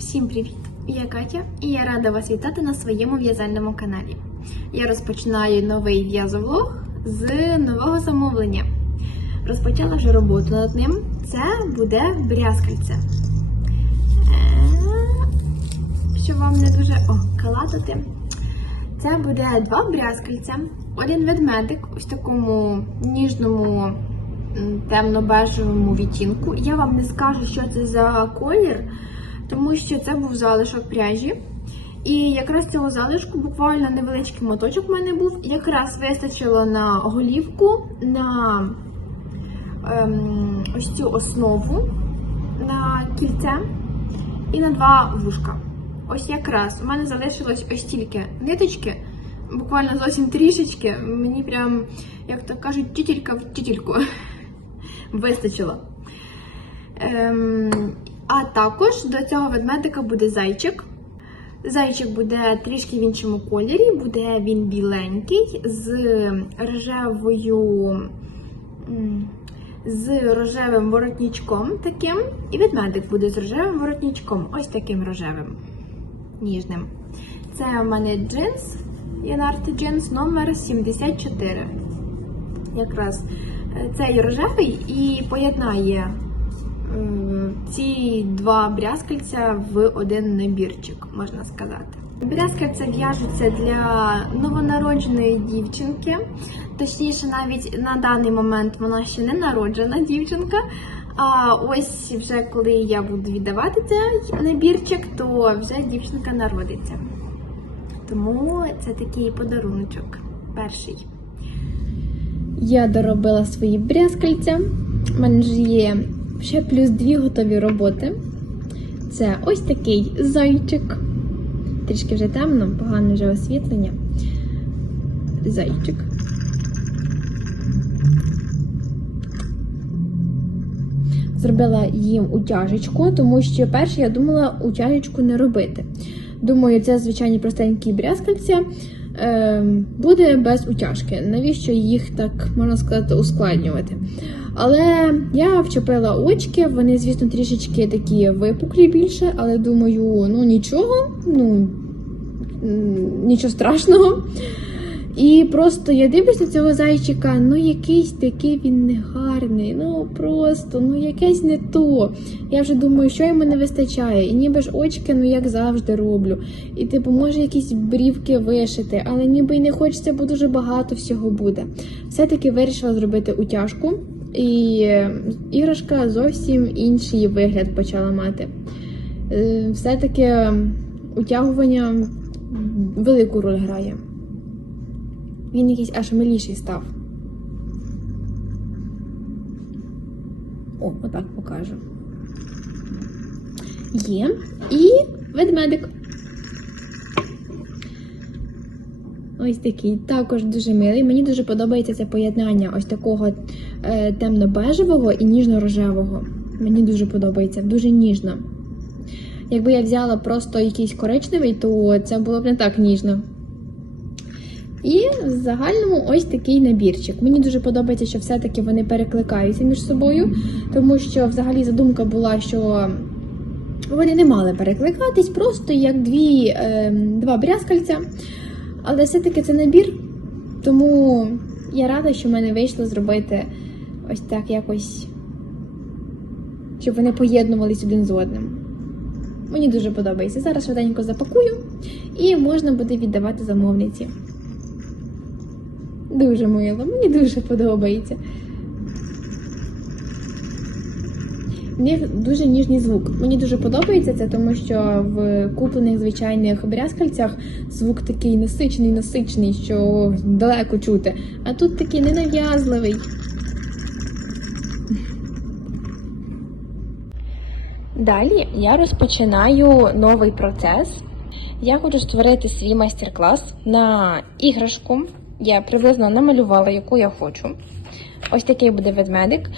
Всім привіт! Я Катя і я рада вас вітати на своєму в'язальному каналі. Я розпочинаю новий в'язовлог з нового замовлення. Розпочала вже роботу над ним. Це буде брязкальце. Е, Щоб вам не дуже о, калатати. Це буде два брязкальця, один ведмедик ось такому ніжному темно-бежевому відтінку. Я вам не скажу, що це за колір, тому що це був залишок пряжі. І якраз цього залишку буквально невеличкий моточок в мене був. Якраз вистачило на голівку, на ем, ось цю основу, на кільце і на два вушка. Ось якраз у мене залишилось ось тільки ниточки, буквально зовсім трішечки. Мені прям, як то кажуть, тітілька в тітільку вистачило. Ем, а також до цього ведмедика буде зайчик. Зайчик буде трішки в іншому кольорі, буде він біленький з рожевою. З рожевим воротничком таким, і ведмедик буде з рожевим воротничком, ось таким рожевим, ніжним. Це в мене джинс, Янарти джинс номер 74. Якраз е, цей рожевий і поєднає ці два брязкальця в один набірчик, можна сказати. Брязкальця в'яжуться для новонародженої дівчинки. Точніше, навіть на даний момент вона ще не народжена дівчинка. А ось вже коли я буду віддавати цей набірчик, то вже дівчинка народиться. Тому це такий подаруночок перший. Я доробила свої брязкальця. У мене ж є ще плюс дві готові роботи. Це ось такий зайчик. Трішки вже темно, погане вже освітлення. Зайчик. Зробила їм утяжечку, тому що перше я думала утяжечку не робити. Думаю, це звичайні простенькі брязкальця. Е, буде без утяжки. Навіщо їх так можна сказати ускладнювати? Але я вчепила очки, вони, звісно, трішечки такі випуклі більше, але думаю, ну нічого, ну нічого страшного. І просто я дивлюсь на цього зайчика, ну якийсь такий він негарний, ну просто, ну якесь не то. Я вже думаю, що йому не вистачає. І ніби ж очки, ну як завжди роблю. І типу, може якісь брівки вишити, але ніби й не хочеться, бо дуже багато всього буде. Все-таки вирішила зробити утяжку, і е, іграшка зовсім інший вигляд почала мати. Е, Все-таки утягування велику роль грає. Він якийсь аж миліший став. О, отак покажу. Є. І ведмедик. Ось такий. Також дуже милий. Мені дуже подобається це поєднання ось такого е, темно-бежевого і ніжно-рожевого. Мені дуже подобається, дуже ніжно. Якби я взяла просто якийсь коричневий, то це було б не так ніжно. І в загальному ось такий набірчик. Мені дуже подобається, що все-таки вони перекликаються між собою, тому що взагалі задумка була, що вони не мали перекликатись, просто як дві, е, два брязкальця. Але все-таки це набір, тому я рада, що в мене вийшло зробити ось так якось, щоб вони поєднувались один з одним. Мені дуже подобається. Зараз швиденько запакую і можна буде віддавати замовниці. Дуже мило, мені дуже подобається. В них дуже ніжний звук. Мені дуже подобається це, тому що в куплених звичайних брязкальцях звук такий насичений, насичений, що далеко чути. А тут такий ненав'язливий. Далі я розпочинаю новий процес. Я хочу створити свій майстер-клас на іграшку. Я приблизно намалювала, яку я хочу. Ось такий буде ведмедик,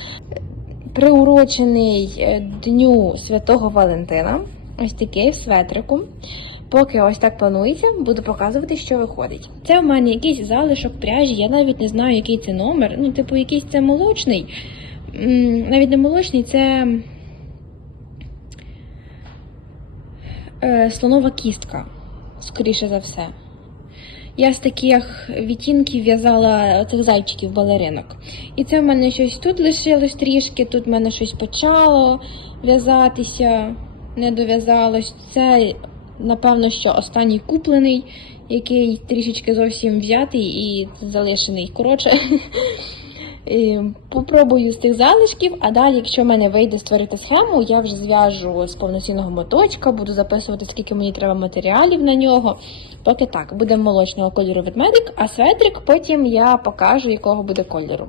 приурочений е, Дню Святого Валентина. Ось такий в светрику. Поки ось так планується, буду показувати, що виходить. Це в мене якийсь залишок пряжі, я навіть не знаю, який це номер. Ну, типу, якийсь це молочний. Навіть не молочний, це е, слонова кістка, скоріше за все. Я з таких відтінків в'язала цих зайчиків балеринок. І це в мене щось тут лишилось трішки, тут в мене щось почало в'язатися, не дов'язалось. Це, напевно, що останній куплений, який трішечки зовсім взятий і залишений. Коротше, попробую з тих залишків, а далі, якщо в мене вийде створити схему, я вже зв'яжу з повноцінного моточка, буду записувати, скільки мені треба матеріалів на нього. Поки так, буде молочного кольору ведмедик, а светрик потім я покажу, якого буде кольору.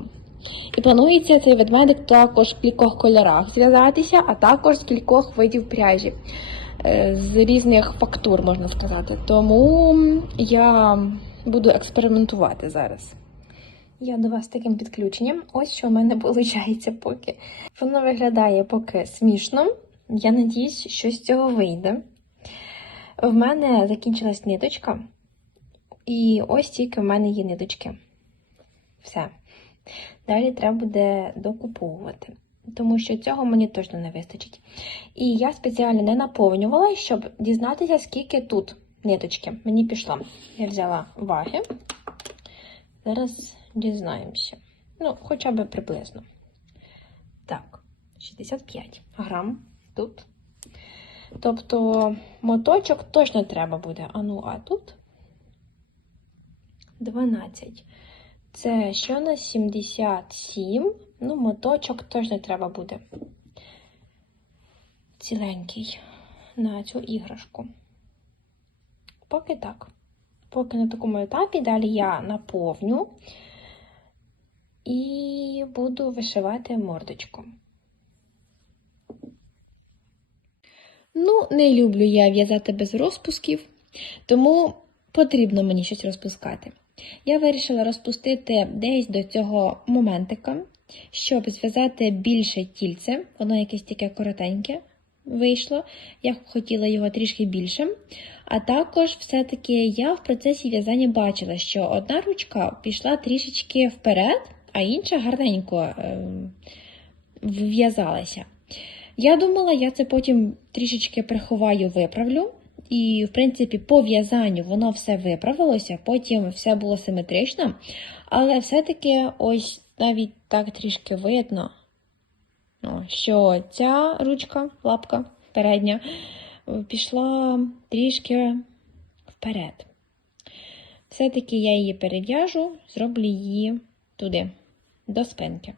І планується цей ведмедик також в кількох кольорах зв'язатися, а також з кількох видів пряжі, е, з різних фактур, можна сказати. Тому я буду експериментувати зараз. Я до вас таким підключенням. Ось що в мене виходить поки. Воно виглядає поки смішно. Я надіюсь, що з цього вийде. В мене закінчилась ниточка, і ось тільки в мене є ниточки. Все. Далі треба буде докуповувати, тому що цього мені точно не вистачить. І я спеціально не наповнювала, щоб дізнатися, скільки тут ниточки. Мені пішло. Я взяла ваги. Зараз дізнаємося. Ну, хоча б приблизно. Так, 65 грам тут. Тобто моточок точно треба буде. А ну, а тут 12. Це що на 77. Ну, моточок точно треба буде. Ціленький на цю іграшку. Поки так. Поки на такому етапі, далі я наповню і буду вишивати мордочку. Ну, не люблю я в'язати без розпусків, тому потрібно мені щось розпускати. Я вирішила розпустити десь до цього моментика, щоб зв'язати більше тільце. Воно якесь таке коротеньке вийшло. Я хотіла його трішки більшим. А також, все-таки, я в процесі в'язання бачила, що одна ручка пішла трішечки вперед, а інша гарненько е, вв'язалася. Я думала, я це потім трішечки приховаю, виправлю. І, в принципі, по в'язанню воно все виправилося, потім все було симетрично. Але все-таки ось навіть так трішки видно, що ця ручка, лапка передня, пішла трішки вперед. Все-таки я її перев'яжу, зроблю її туди, до спинки.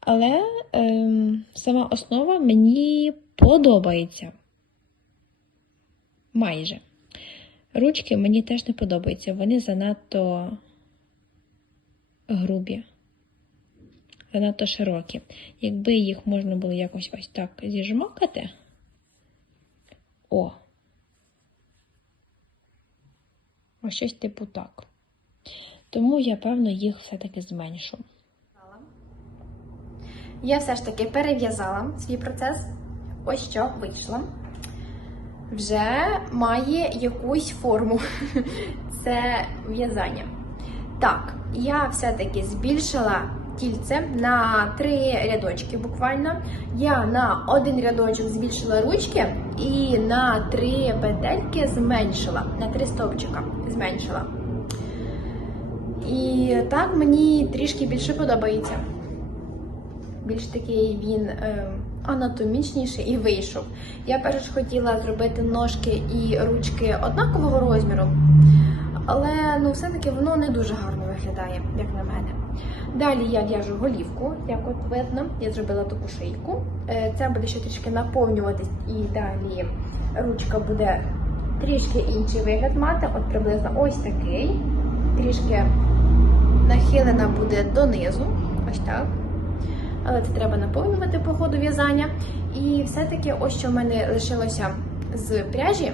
Але ем, сама основа мені подобається. Майже. Ручки мені теж не подобаються, вони занадто грубі, занадто широкі. Якби їх можна було якось ось так зіжмакати. О! Ось щось типу так. Тому я, певно, їх все-таки зменшу. Я все ж таки перев'язала свій процес. Ось що вийшло. Вже має якусь форму. Це в'язання. Так, я все-таки збільшила тільце на три рядочки буквально. Я на один рядочок збільшила ручки і на три петельки зменшила, на три стовпчика зменшила. І так мені трішки більше подобається більш такий він е, анатомічніший і вийшов. Я перш хотіла зробити ножки і ручки однакового розміру, але ну, все-таки воно не дуже гарно виглядає, як на мене. Далі я в'яжу голівку, як от видно, я зробила таку шийку. Це буде ще трішки наповнюватись, і далі ручка буде трішки інший вигляд мати, от приблизно ось такий. Трішки нахилена буде донизу, ось так але це треба наповнювати по ходу в'язання. І все-таки, ось що в мене лишилося з пряжі,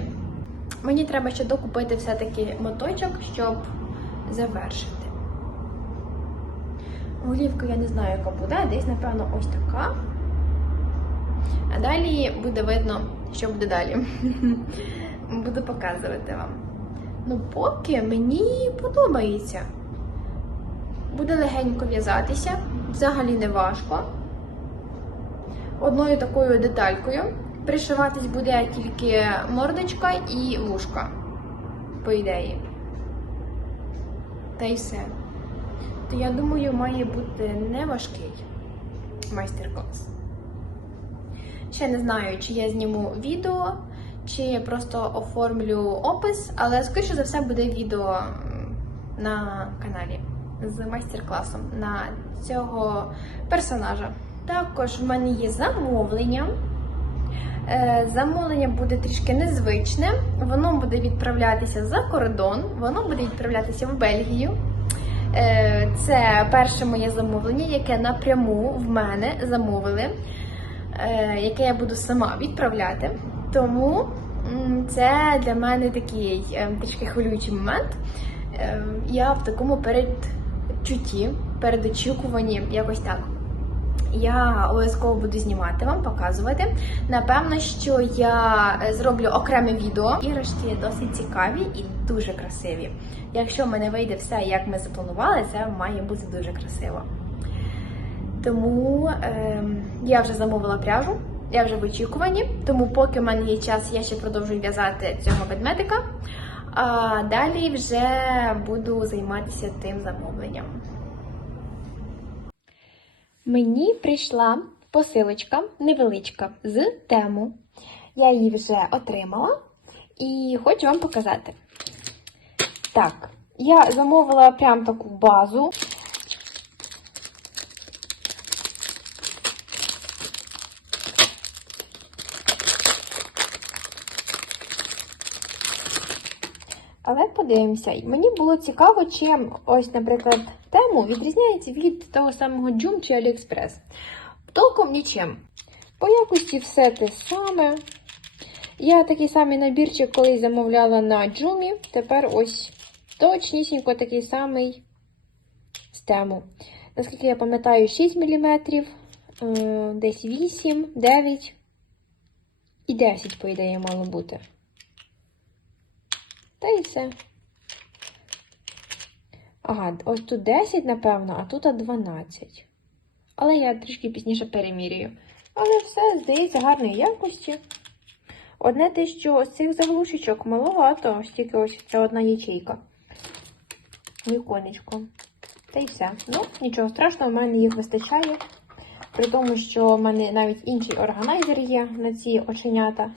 мені треба ще докупити все-таки моточок, щоб завершити. Голівка я не знаю, яка буде, десь, напевно, ось така. А далі буде видно, що буде далі. Буду показувати вам. Ну, поки мені подобається. Буде легенько в'язатися, взагалі не важко. Одною такою деталькою Пришиватись буде тільки мордочка і вушка, по ідеї. Та й все. То я думаю, має бути не важкий майстер-клас. Ще не знаю, чи я зніму відео, чи я просто оформлю опис, але скоріше за все буде відео на каналі з майстер-класом на цього персонажа. Також в мене є замовлення. Е, Замовлення буде трішки незвичне. Воно буде відправлятися за кордон, воно буде відправлятися в Бельгію. Е, Це перше моє замовлення, яке напряму в мене замовили, е, яке я буду сама відправляти. Тому це для мене такий трішки хвилюючий момент. Я в такому передчутті, передочікуванні, якось так. Я обов'язково буду знімати вам, показувати. Напевно, що я е, зроблю окреме відео. Іграшки досить цікаві і дуже красиві. Якщо в мене вийде все, як ми запланували, це має бути дуже красиво. Тому ем, я вже замовила пряжу, я вже в очікуванні. Тому, поки в мене є час, я ще продовжую в'язати цього ведмедика. А далі вже буду займатися тим замовленням. Мені прийшла посилочка невеличка з тему. Я її вже отримала і хочу вам показати. Так, я замовила прям таку базу. Але подивимося, мені було цікаво, чим ось, наприклад, тему відрізняється від того самого Joom чи AliExpress. Толком нічим. По якості все те саме. Я такий самий набірчик колись замовляла на Joomі. Тепер ось точнісінько такий самий з тему. Наскільки я пам'ятаю, 6 мм, десь 8, 9 і 10, по ідеї, мало бути. Та і все. Ага, ось тут 10, напевно, а тут 12. Але я трішки пізніше перемірюю. Але все, здається, гарної якості. Одне те, що з цих заглушечок маловато, ось тільки ось ця одна ячейка. Віконечко. Та й все. Ну, нічого страшного, в мене їх вистачає. При тому, що в мене навіть інший органайзер є на ці оченята.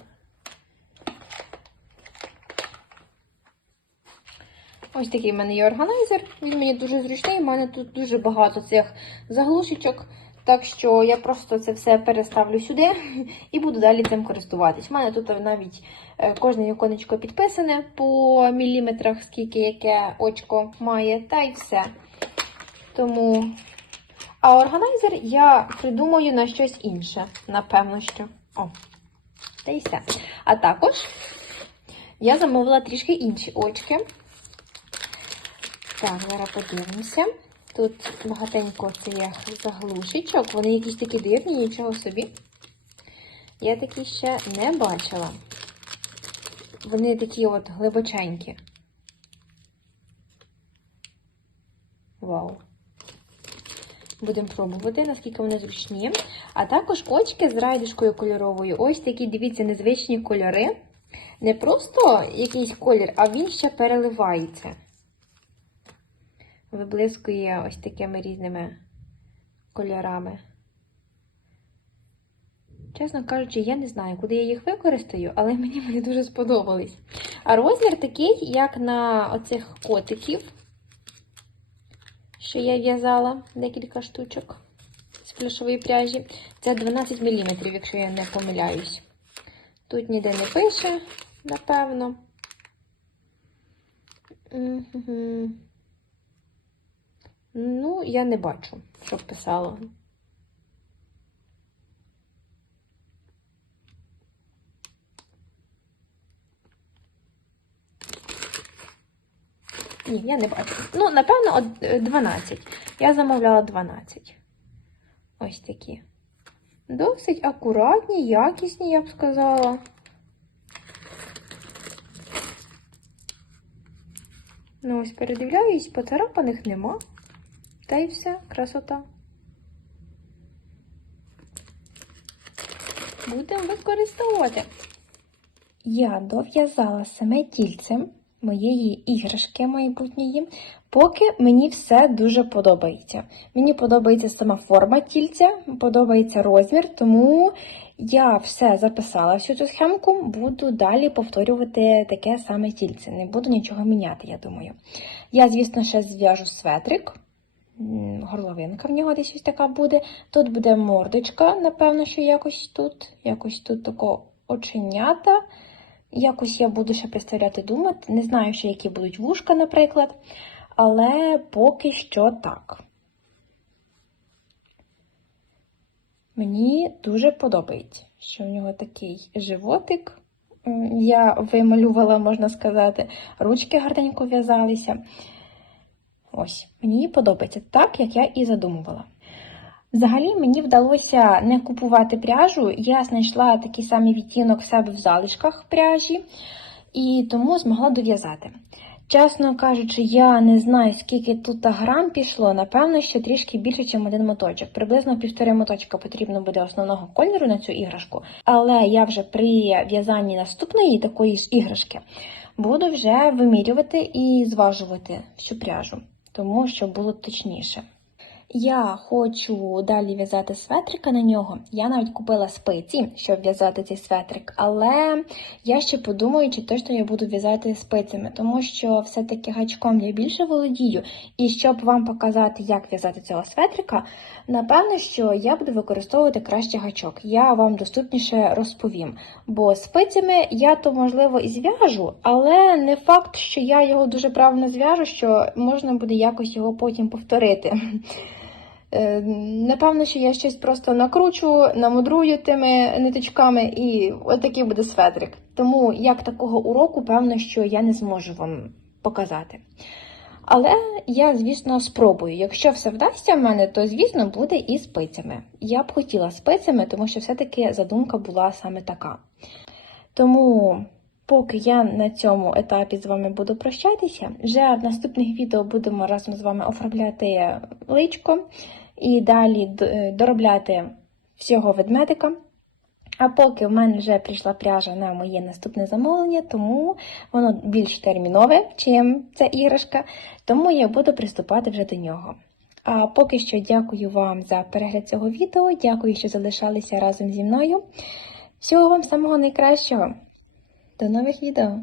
Ось такий в мене є органайзер. Він мені дуже зручний. У мене тут дуже багато цих заглушечок. Так що я просто це все переставлю сюди і буду далі цим користуватись. У мене тут навіть е, кожне віконечко підписане по міліметрах, скільки яке очко має, та й все. Тому. А органайзер я придумаю на щось інше. Напевно, що. О, та й все. А також я замовила трішки інші очки. Так, зараз подивимося. Тут багатенько цих заглушечок. Вони якісь такі дивні, нічого собі. Я такі ще не бачила. Вони такі от глибоченькі. Вау. Будемо пробувати, наскільки вони зручні. А також очки з райдушкою кольоровою. Ось такі, дивіться, незвичні кольори. Не просто якийсь колір, а він ще переливається виблискує ось такими різними кольорами. Чесно кажучи, я не знаю, куди я їх використаю, але мені вони дуже сподобались. А розмір такий, як на оцих котиків, що я в'язала декілька штучок з плюшової пряжі. Це 12 мм, якщо я не помиляюсь. Тут ніде не пише, напевно. Ну, я не бачу, щоб писало. Ні, я не бачу. Ну, напевно, 12. Я замовляла 12. Ось такі. Досить акуратні, якісні, я б сказала. Ну, ось передивляюсь, поцарапаних нема. Та й все, красота. будемо використовувати. Я дов'язала саме тільцем моєї іграшки майбутньої, поки мені все дуже подобається. Мені подобається сама форма тільця, подобається розмір, тому я все записала всю цю схемку, буду далі повторювати таке саме тільце. Не буду нічого міняти, я думаю. Я, звісно, ще зв'яжу светрик. Горловинка в нього десь ось така буде. Тут буде мордочка, напевно, що якось тут, якось тут тако оченята. Якось я буду ще представляти думати. Не знаю, ще які будуть вушка, наприклад. Але поки що так. Мені дуже подобається, що в нього такий животик. Я вималювала, можна сказати, ручки гарненько в'язалися. Ось, мені подобається так, як я і задумувала. Взагалі мені вдалося не купувати пряжу. Я знайшла такий самий відтінок в себе в залишках пряжі і тому змогла дов'язати. Чесно кажучи, я не знаю, скільки тут грам пішло. Напевно, що трішки більше, ніж один моточок. Приблизно півтори моточка потрібно буде основного кольору на цю іграшку. Але я вже при в'язанні наступної такої ж іграшки буду вже вимірювати і зважувати всю пряжу, тому щоб було точніше. Я хочу далі в'язати светрика на нього. Я навіть купила спиці, щоб в'язати цей светрик, але я ще подумаю, чи точно я буду в'язати спицями, тому що все-таки гачком я більше володію. І щоб вам показати, як в'язати цього светрика, напевно, що я буду використовувати краще гачок. Я вам доступніше розповім. Бо спицями я то можливо і зв'яжу, але не факт, що я його дуже правильно зв'яжу, що можна буде якось його потім повторити. Е, Напевно, що я щось просто накручу, намудрую тими ниточками, і отакий буде светрик. Тому як такого уроку, певно, що я не зможу вам показати. Але я, звісно, спробую. Якщо все вдасться в мене, то, звісно, буде і спицями. Я б хотіла спицями, тому що все-таки задумка була саме така. Тому, поки я на цьому етапі з вами буду прощатися, вже в наступних відео будемо разом з вами оформляти личко і далі доробляти всього ведмедика. А поки в мене вже прийшла пряжа на моє наступне замовлення, тому воно більш термінове, чим ця іграшка, тому я буду приступати вже до нього. А поки що дякую вам за перегляд цього відео, дякую, що залишалися разом зі мною. Всього вам самого найкращого. До нових відео!